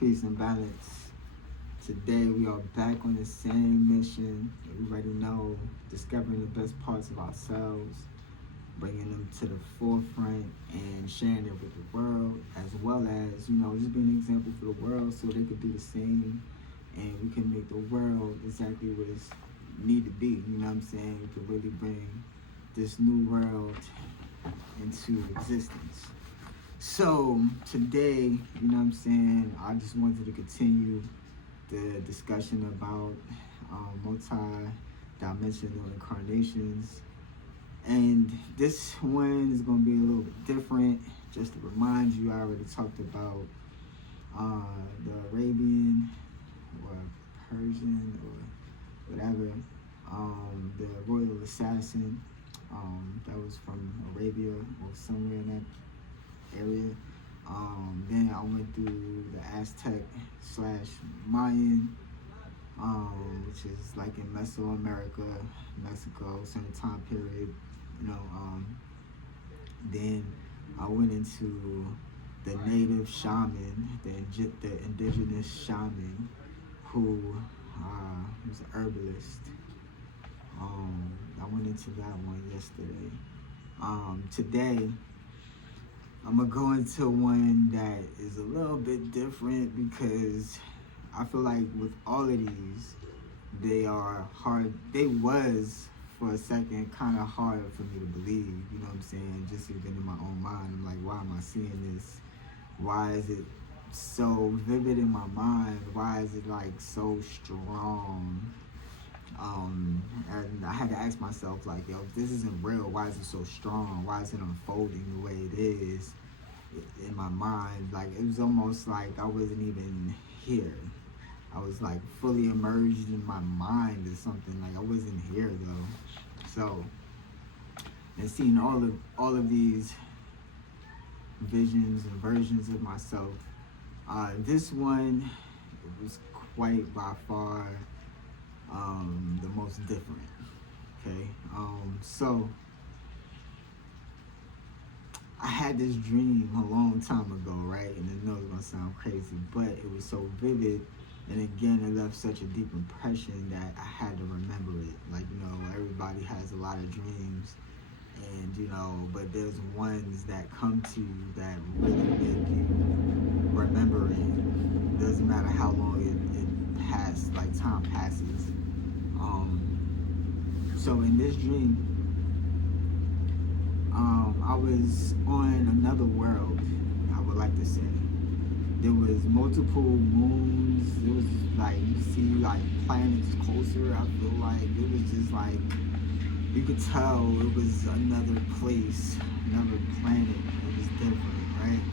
Peace and balance. Today we are back on the same mission that we already know, discovering the best parts of ourselves, bringing them to the forefront and sharing it with the world, as well as, just being an example for the world so they could do the same and we can make the world exactly what it's need to be, you know what I'm saying? We could really bring this new world into existence. So today, I just wanted to continue the discussion about multi-dimensional incarnations. And this one is going to be a little bit different. Just to remind you, I already talked about the Arabian or Persian or whatever, the royal assassin that was from Arabia or somewhere in that area. Then I went through the Aztec / Mayan, which is like in Mesoamerica, Mexico, same time period, Then I went into the native shaman, the indigenous shaman, who was an herbalist. I went into that one yesterday. Today, I'm gonna go into one that is a little bit different because I feel like with all of these, they are hard. They was for a second kind of hard for me to believe, you know what I'm saying? Just even in my own mind, I'm like, why am I seeing this? Why is it so vivid in my mind? Why is it like so strong? And I had to ask myself, like, yo, if this isn't real, why is it so strong? Why is it unfolding the way it is in my mind? Like, it was almost like I wasn't even here. I was like fully immersed in my mind or something. Like I wasn't here though. So, and seeing all of these visions and versions of myself, this one was quite by far the most different. Okay, so I had this dream a long time ago, right? And I know it's gonna sound crazy, but it was so vivid. And again, it left such a deep impression that I had to remember it. Like, everybody has a lot of dreams, and, but there's ones that come to you that really make you remember it. Doesn't matter how long it passed, like time passes. So in this dream, I was on another world, I would like to say. There was multiple moons. It was like, you see like planets closer. I feel like it was just like, you could tell it was another place, another planet. It was different, right?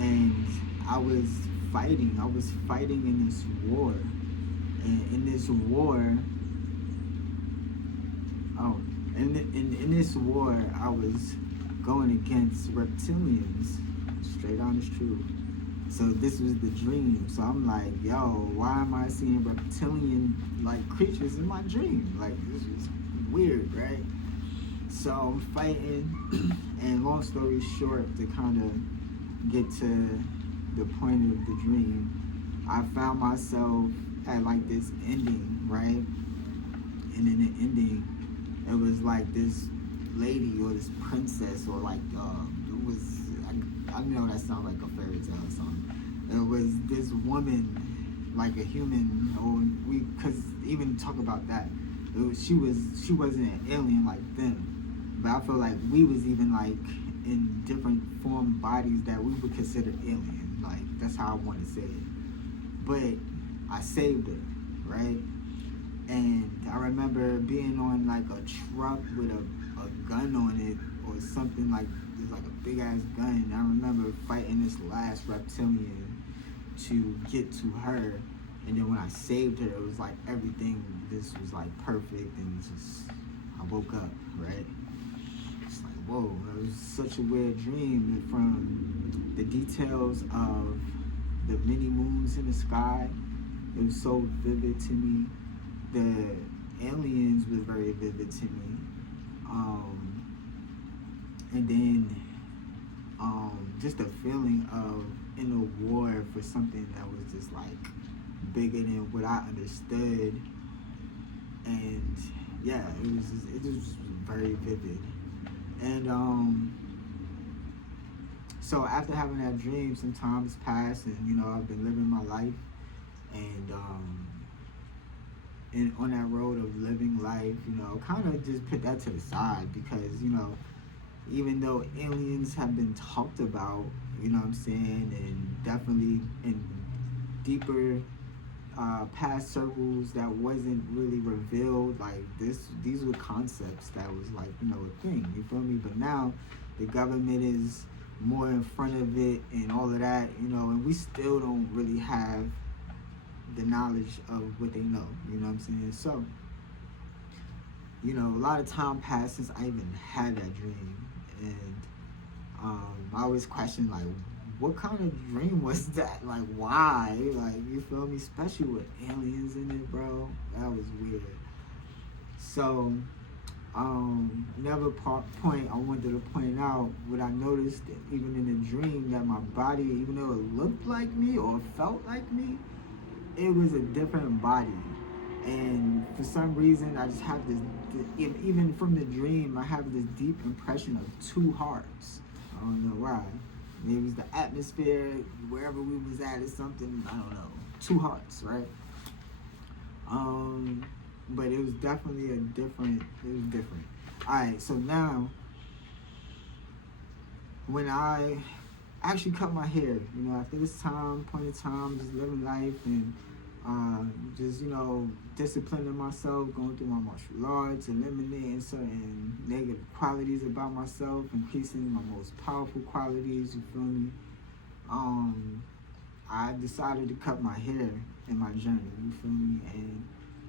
And I was fighting in this war. And in this war, in this war, I was going against reptilians, straight honest truth. So this was the dream. So I'm like, yo, why am I seeing reptilian like creatures in my dream? Like, this is weird, right? So I'm fighting, and long story short, to kind of get to the point of the dream, I found myself at like this ending, right? And in the ending, it was like this lady or this princess or like, it was, I know that sounds like a fairy tale or something. It was this woman, like a human, cause even talk about that, she wasn't an alien like them, but I feel like we was even like in different form bodies that we would consider alien, like that's how I want to say it. But I saved her, right? And I remember being on like a truck with a gun on it or something like a big ass gun. And I remember fighting this last reptilian to get to her, and then when I saved her, it was like everything this was like perfect, and just I woke up, right? It's like, whoa, it was such a weird dream. And from the details of the many moons in the sky, it was so vivid to me. The aliens was very vivid to me. And then just the feeling of in a war for something that was just like bigger than what I understood. And yeah, it was very vivid. And so after having that dream, some time has passed, and I've been living my life, and on that road of living life, kind of just put that to the side because even though aliens have been talked about, what I'm saying, and definitely in deeper past circles that wasn't really revealed, like these were concepts that was like a thing, you feel me? But now the government is more in front of it and all of that, and we still don't really have the knowledge of what they know, what I'm saying? So a lot of time passed since I even had that dream, and I always question like, what kind of dream was that? Like, why? Like, you feel me? Especially with aliens in it, bro. That was weird. So, another point I wanted to point out, what I noticed even in the dream, that my body, even though it looked like me or felt like me, it was a different body. And for some reason, I just have this, even from the dream, I have this deep impression of two hearts. I don't know why. Maybe it was the atmosphere, wherever we was at or something, I don't know. Two hearts, right? But it was definitely it was different. Alright, so now, when I actually cut my hair, after this point in time, just living life and just, disciplining myself, going through my martial arts, eliminating certain negative qualities about myself, increasing my most powerful qualities, you feel me? I decided to cut my hair in my journey, you feel me? And,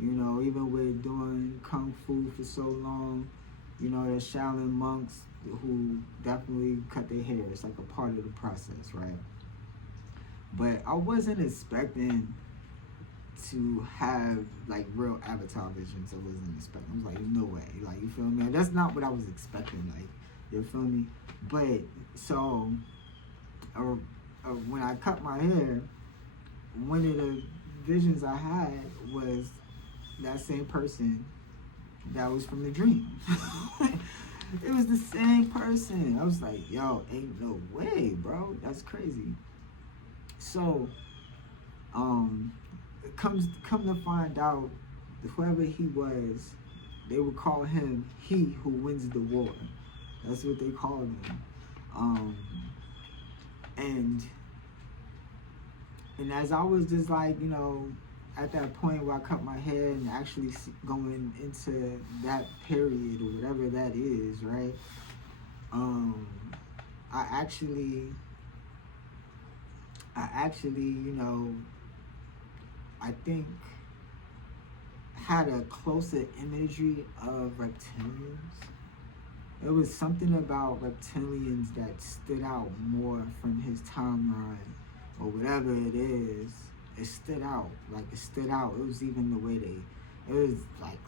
even with doing Kung Fu for so long, there's Shaolin monks who definitely cut their hair. It's like a part of the process, right? But I wasn't expecting to have like real avatar visions. I wasn't expecting. I was like, no way. Like, you feel me? That's not what I was expecting. Like, you feel me? But so when I cut my hair, one of the visions I had was that same person that was from the dream. It was the same person. I was like, yo, ain't no way, bro. That's crazy. So, come to find out, whoever he was, they would call him he who wins the war. That's what they called him. And as I was just like, at that point where I cut my hair and actually going into that period or whatever that is, right? I actually, I think had a closer imagery of reptilians. It was something about reptilians that stood out more from his timeline or whatever it is. It stood out. Like, it stood out. It was even the way it was like,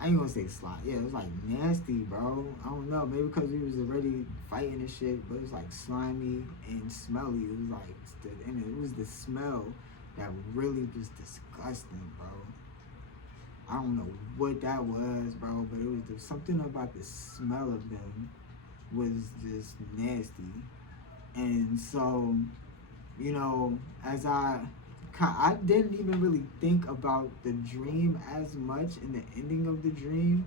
I ain't gonna say slot. Yeah, it was like nasty, bro. I don't know. Maybe because we was already fighting and shit, but it was like slimy and smelly. It was like, and it was the smell that really was disgusting, bro. I don't know what that was, bro, but it was something about the smell of them was just nasty. And so, as I didn't even really think about the dream as much in the ending of the dream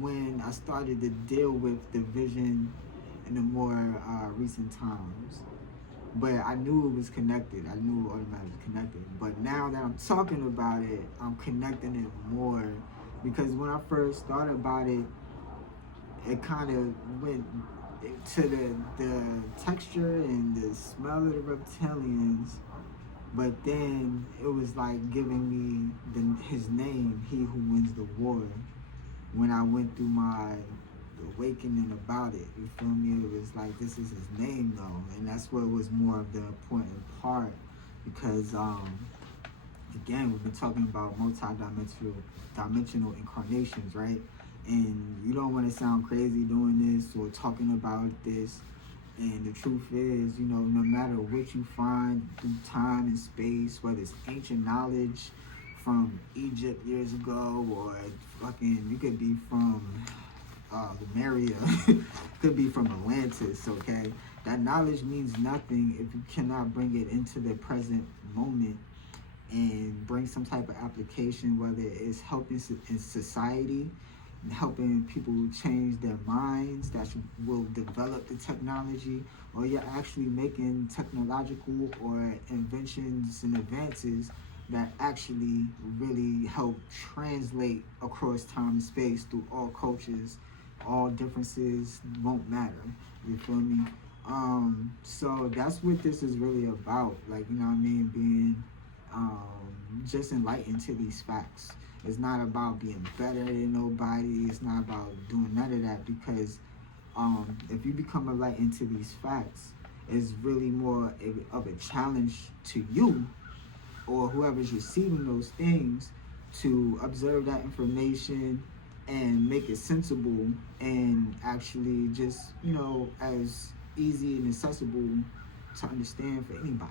when I started to deal with the vision in the more recent times. But I knew it was connected. I knew it automatically connected. But now that I'm talking about it, I'm connecting it more. Because when I first thought about it, it kind of went to the texture and the smell of the reptilians. But then it was like giving me his name, he who wins the war. When I went through my awakening about it, you feel me? It was like, this is his name though, and that's what was more of the important part, because again, we've been talking about multidimensional incarnations, right? And you don't want to sound crazy doing this or talking about this, And the truth is, no matter what you find through time and space, whether it's ancient knowledge from Egypt years ago, or fucking, you could be from Lemuria, could be from Atlantis, okay? That knowledge means nothing if you cannot bring it into the present moment and bring some type of application, whether it's helping in society, helping people change their minds that will develop the technology, or you're actually making technological or inventions and advances that actually really help translate across time and space through all cultures. All differences won't matter. You feel me? So that's what this is really about. Like, you know what I mean? Being just enlightened to these facts. It's not about being better than nobody. It's not about doing none of that, because if you become enlightened to these facts, it's really more of a challenge to you or whoever's receiving those things to observe that information and make it sensible and actually just, as easy and accessible to understand for anybody,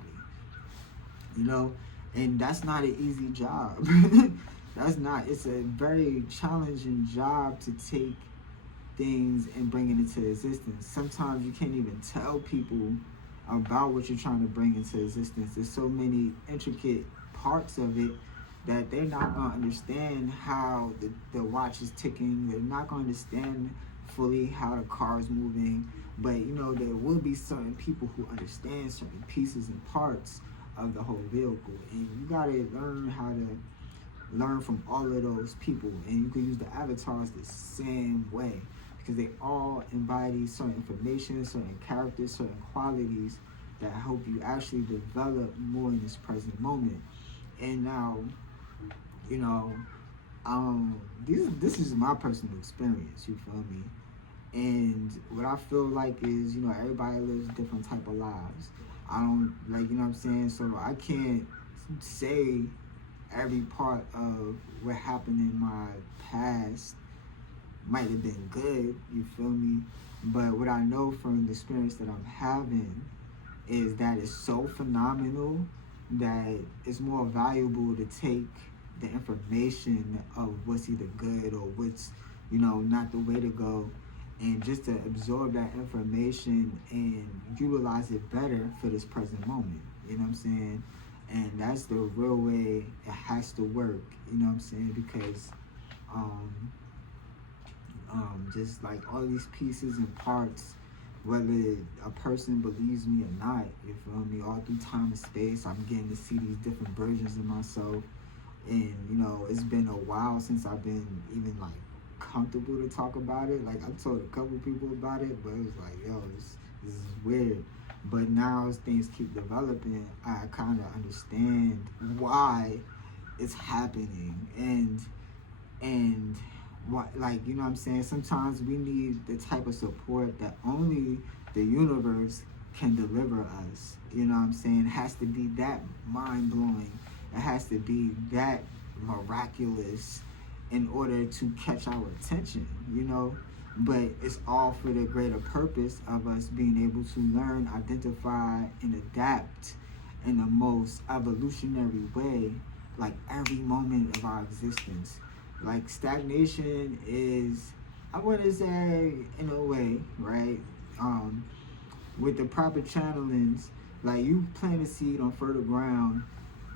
and that's not an easy job. It's a very challenging job to take things and bring it into existence. Sometimes you can't even tell people about what you're trying to bring into existence. There's so many intricate parts of it that they're not going to understand how the watch is ticking. They're not going to understand fully how the car is moving. But, there will be certain people who understand certain pieces and parts of the whole vehicle. And you got to learn how to learn from all of those people. And you can use the avatars the same way, because they all embody certain information, certain characters, certain qualities that help you actually develop more in this present moment. And now, this is my personal experience, you feel me? And what I feel like is, everybody lives different type of lives. I don't, what I'm saying? So I can't say every part of what happened in my past might have been good, you feel me? But what I know from the experience that I'm having is that it's so phenomenal that it's more valuable to take the information of what's either good or what's, not the way to go, and just to absorb that information and utilize it better for this present moment, you know what I'm saying? And that's the real way it has to work, you know what I'm saying? Because just like all these pieces and parts, whether a person believes me or not, you feel me, all through time and space, I'm getting to see these different versions of myself. And, it's been a while since I've been even like comfortable to talk about it. Like, I told a couple people about it, but it was like, yo, this is weird. But now as things keep developing, I kind of understand why it's happening. And what, like, you know what I'm saying? Sometimes we need the type of support that only the universe can deliver us. You know what I'm saying? It has to be that mind-blowing. It has to be that miraculous in order to catch our attention, But it's all for the greater purpose of us being able to learn, identify, and adapt in the most evolutionary way, like every moment of our existence. Like, stagnation is, I want to say, in a way, right? With the proper channelings, like, you plant a seed on fertile ground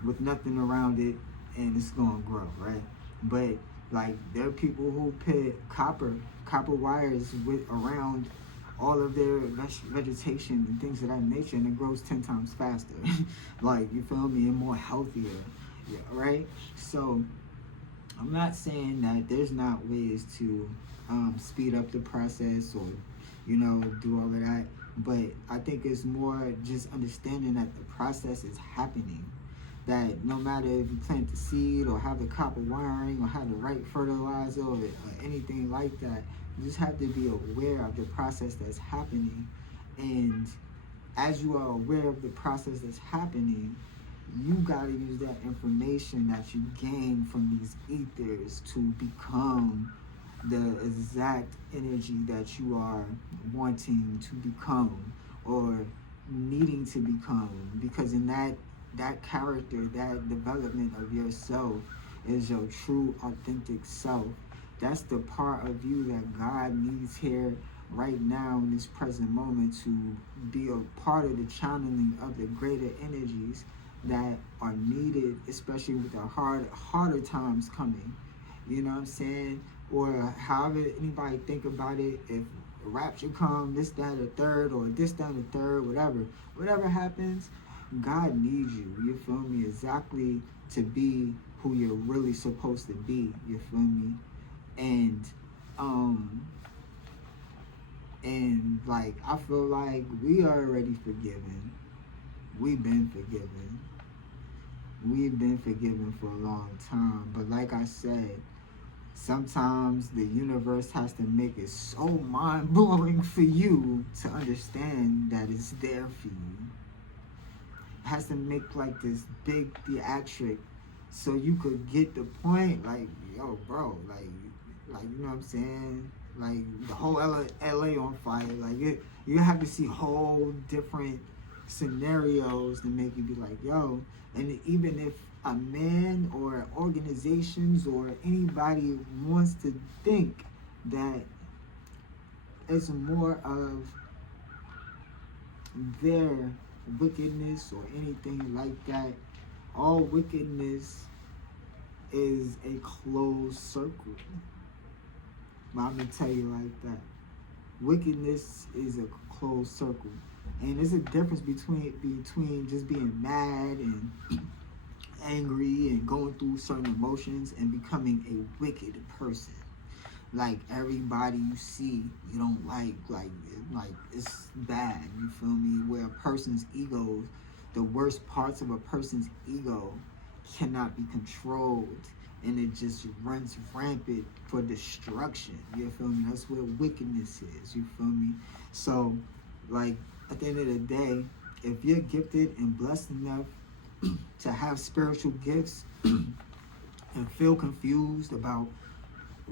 with nothing around it, and it's gonna grow, right? But like, there are people who put copper wires around all of their vegetation and things of that nature, and it grows 10 times faster. Like, you feel me? And more healthier, yeah, right? So I'm not saying that there's not ways to speed up the process or, do all of that. But I think it's more just understanding that the process is happening. That no matter if you plant the seed or have the copper wiring or have the right fertilizer or anything like that, you just have to be aware of the process that's happening. And as you are aware of the process that's happening, you got to use that information that you gain from these ethers to become the exact energy that you are wanting to become, or needing to become, because in that character, that development of yourself is your true authentic self. That's the part of you that God needs here right now in this present moment to be a part of the channeling of the greater energies that are needed, especially with the harder times coming. You know what I'm saying? Or however anybody think about it, if rapture come, this, that, or third, or this, that, or third, whatever happens, God needs you. You feel me? Exactly, to be who you're really supposed to be. You feel me? And um like I feel like we are already forgiven. We've been forgiven. We've been forgiven for a long time. But like I said, sometimes the universe has to make it so mind blowing for you to understand that it's there for you. It has to make like this big theatric so you could get the point, like, yo, bro, like you know what I'm saying? Like the whole LA on fire. Like you have to see whole different scenarios to make you be like, yo. And even if a man or organizations or anybody wants to think that it's more of their wickedness or anything like that, all wickedness is a closed circle. But I'm gonna tell you like that. Wickedness is a closed circle. And there's a difference between just being mad and angry and going through certain emotions and becoming a wicked person. Like everybody you see you don't like it's bad, you feel me? Where a person's ego, the worst parts of a person's ego cannot be controlled, and it just runs rampant for destruction. You feel me? That's where wickedness is. You feel me? So, like, at the end of the day, if you're gifted and blessed enough to have spiritual gifts and feel confused about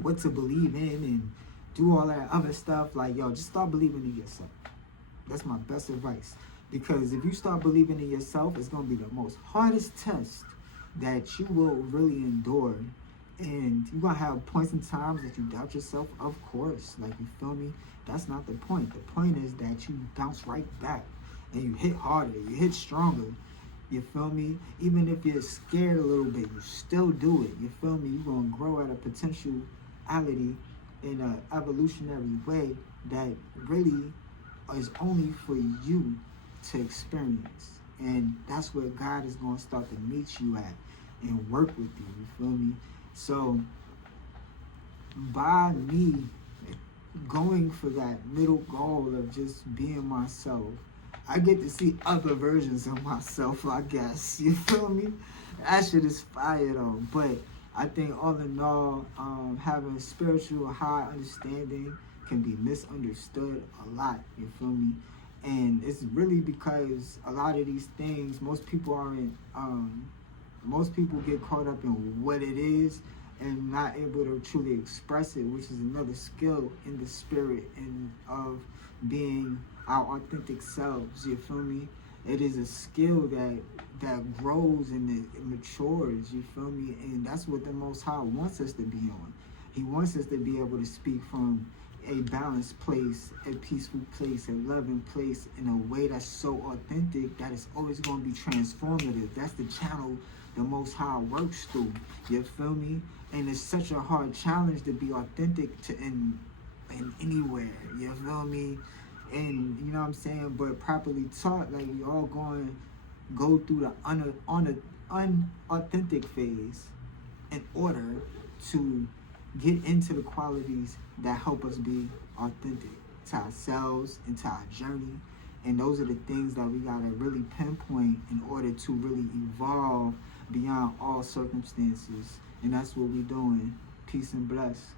what to believe in and do all that other stuff, like, yo, just start believing in yourself. That's my best advice. Because if you start believing in yourself, it's going to be the most hardest test that you will really endure. And you're going to have points in times that you doubt yourself, of course. Like, you feel me? That's not the point. The point is that you bounce right back and you hit harder, you hit stronger. You feel me? Even if you're scared a little bit, you still do it. You feel me? You're going to grow at a potentiality in an evolutionary way that really is only for you to experience. And that's where God is going to start to meet you at and work with you. You feel me? So by me going for that middle goal of just being myself, I get to see other versions of myself, I guess. You feel me? That shit is fire though. But I think all in all, having spiritual high understanding can be misunderstood a lot. You feel me? And it's really because a lot of these things, most people get caught up in what it is and not able to truly express it, which is another skill in the spirit and of being our authentic selves. You feel me? It is a skill that grows and it matures. You feel me? And that's what the Most High wants us to be on. He wants us to be able to speak from a balanced place, a peaceful place, a loving place in a way that's so authentic that it's always going to be transformative. That's the channel the Most High works through. You feel me? And it's such a hard challenge to be authentic to in anywhere. You feel me? And you know what I'm saying? But properly taught, like we all going to go through the unauthentic phase in order to get into the qualities that help us be authentic to ourselves and to our journey. And those are the things that we gotta really pinpoint in order to really evolve beyond all circumstances. And that's what we're doing. Peace and bless.